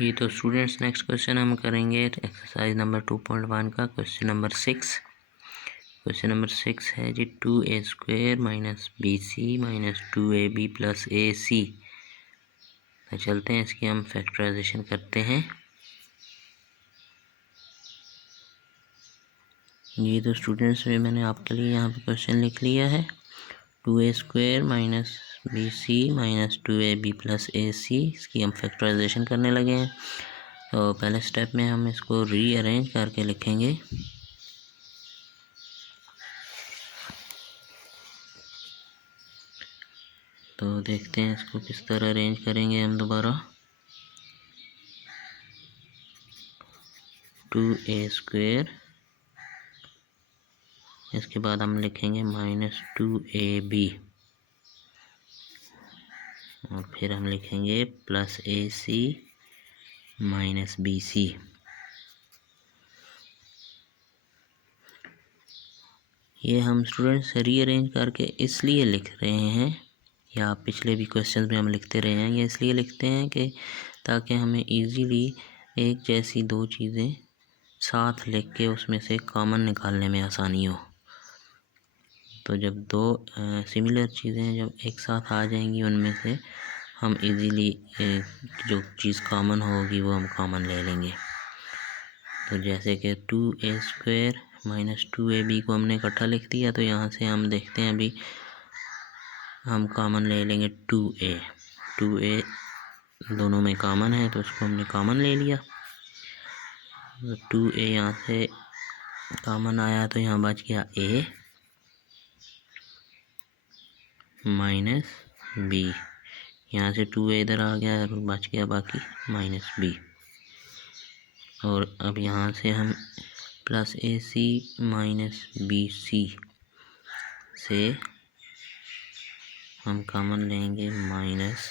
ये तो students next question हम करेंगे एक्सरसाइज नंबर 2.1 का क्वेश्चन नंबर 6। क्वेश्चन नंबर 6 है जी 2a² minus BC minus 2ab plus AC। तो चलते हैं इसकी हम फैक्टराइजेशन करते हैं। ये तो स्टूडेंट्स में मैंने आपके लिए यहाँ पे क्वेश्चन लिख लिया है 2a² minus BC minus 2ab plus AC। इसकी हम फैक्टराइजेशन करने लगे हैं। तो पहले स्टेप में हम इसको रीअरेंज करके लिखेंगे। तो देखते हैं इसको किस तरह अरेंज करेंगे हम दोबारा। 2a², इसके बाद हम लिखेंगे माइनस 2ab और फिर हम लिखेंगे प्लस AC माइनस BC। ये हम स्टूडेंट्स रीअरेंज करके इसलिए लिख रहे हैं, या पिछले भी क्वेश्चन में हम लिखते रहे हैं, ये इसलिए लिखते हैं कि ताकि हमें इजीली एक जैसी दो चीज़ें साथ लिख के उसमें से कॉमन निकालने में आसानी हो। तो जब दो सिमिलर चीज़ें जब एक साथ आ जाएंगी उनमें से हम इजीली जो चीज़ कॉमन होगी वो हम कॉमन ले लेंगे। तो जैसे कि 2a² माइनस 2ab को हमने इकट्ठा लिख दिया, तो यहाँ से हम देखते हैं अभी हम कॉमन ले लेंगे 2a दोनों में कॉमन है तो उसको हमने कॉमन ले लिया। तो 2a यहाँ से कॉमन आया तो यहाँ बच गया a माइनस b। यहाँ से 2a इधर आ गया और बच गया बाकी माइनस b। और अब यहाँ से हम प्लस AC माइनस BC से हम कॉमन लेंगे माइनस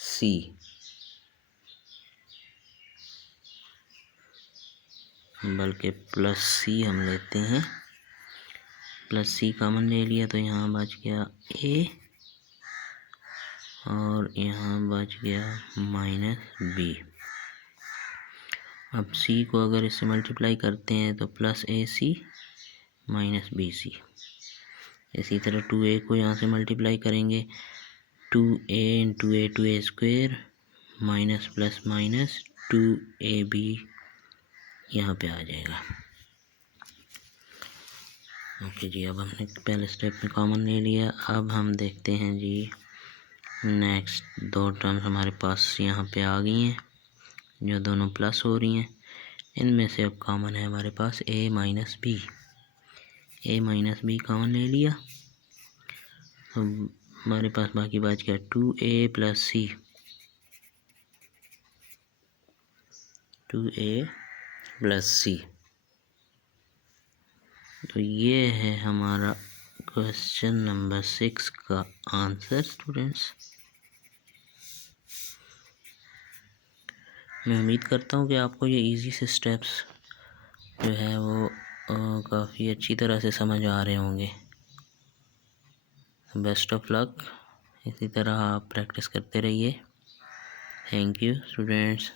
C। बल्कि प्लस C हम लेते हैं, प्लस C कॉमन ले लिया तो यहाँ बच गया A और यहाँ बच गया माइनस B। अब C को अगर इससे मल्टीप्लाई करते हैं तो प्लस AC माइनस BC। इसी तरह 2a को यहाँ से मल्टीप्लाई करेंगे 2a into a 2a² minus plus minus 2ab यहाँ पे आ जाएगा। ओके जी, अब हमने पहले स्टेप में कॉमन ले लिया। अब हम देखते हैं जी नेक्स्ट दो टर्म्स हमारे पास यहाँ पे आ गई हैं जो दोनों प्लस हो रही हैं। इनमें से अब कॉमन है हमारे पास a minus b। a minus b common ले लिया तो हमारे पास बाकी बच गया 2a plus c। 2a plus c। तो ये है हमारा क्वेश्चन नंबर 6 का आंसर स्टूडेंट्स। मैं उम्मीद करता हूँ कि आपको ये इजी से स्टेप्स जो है वो काफ़ी अच्छी तरह से समझ आ रहे होंगे। बेस्ट ऑफ लक, इसी तरह आप प्रैक्टिस करते रहिए। Thank you students.